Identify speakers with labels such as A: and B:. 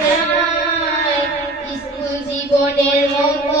A: নাই স্কুল জীবনের মতো